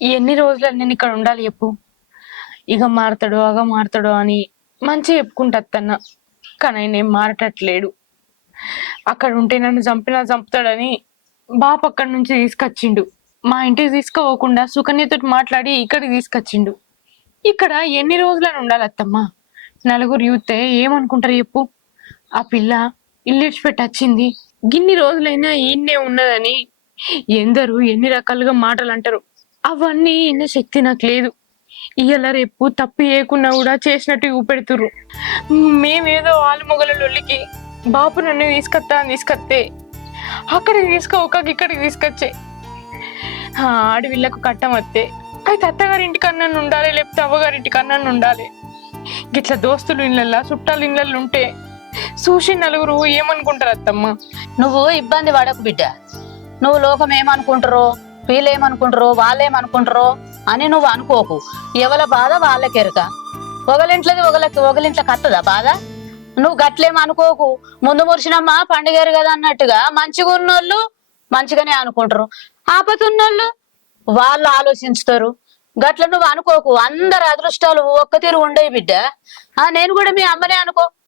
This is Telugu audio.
ఎన్ని రోజులు నేను ఇక్కడ ఉండాలి చెప్పు. ఇక మారతాడు అగ మారతాడు అని మంచిగా చెప్పుకుంటా అత్తన్న. కానీ ఆయన ఏం మారటట్లేడు. అక్కడ ఉంటే నన్ను చంపినా చంపుతాడని బాప అక్కడి నుంచి తీసుకొచ్చిండు. మా ఇంటికి తీసుకోపోకుండా సుకన్యతో మాట్లాడి ఇక్కడికి తీసుకొచ్చిండు. ఇక్కడ ఎన్ని రోజులని ఉండాలి అత్తమ్మ? నలుగురు యూతే ఏమనుకుంటారు చెప్పు? ఆ పిల్ల ఇల్లు వచ్చింది. గిన్ని రోజులైనా ఈయన్నే ఉన్నదని ఎందరు ఎన్ని రకాలుగా మాటలు అంటారు. అవన్నీ ఇన్న శక్తి నాకు లేదు. ఇయ్యాల రేపు తప్పు చేయకుండా కూడా చేసినట్టు చూపెడుతుర్రు మేమేదో వాళ్ళు మొగల లొల్లికి బాపు నన్ను తీసుకొత్తా అని తీసుకొస్తే అక్కడికి తీసుకోక ఇక్కడికి తీసుకొచ్చే. ఆడవిళ్ళకు కట్టం వస్తే అయితే అత్తగారింటికి అన్నన్ను ఉండాలి లేకపోతే అవ్వగారింటికి అన్నన్ను ఉండాలి. గిట్ల దోస్తులు ఇళ్ళల్లో చుట్టాలు ఇళ్ళల్లో ఉంటే చూసి నలుగురు ఏమనుకుంటారు అత్తమ్మ? నువ్వు ఇబ్బంది పడకు బిడ్డ. నువ్వు లోకం ఏమనుకుంటారో వీళ్ళేమనుకుంటారో వాళ్ళేమనుకుంటారో వాళ్ళు అని నువ్వు అనుకోకు. ఎవల బాధ వాళ్ళకెరక. ఒకలింట్లది ఒకలకి ఒకలింట్లకి వస్తుందా బాధ? నువ్వు గట్లేం అనుకోకు ముందు మురిచినమ్మా పండుగరు కదా అన్నట్టుగా మంచిగా ఉన్నోళ్ళు మంచిగానే అనుకుంటారు. ఆపతున్నోళ్ళు వాళ్ళు ఆలోచించుతారు. గట్ల నువ్వు అనుకోకు. అందరు అదృష్టాలు ఒక్క తీరు ఉండేవి బిడ్డ. ఆ నేను కూడా మీ అమ్మనే అనుకో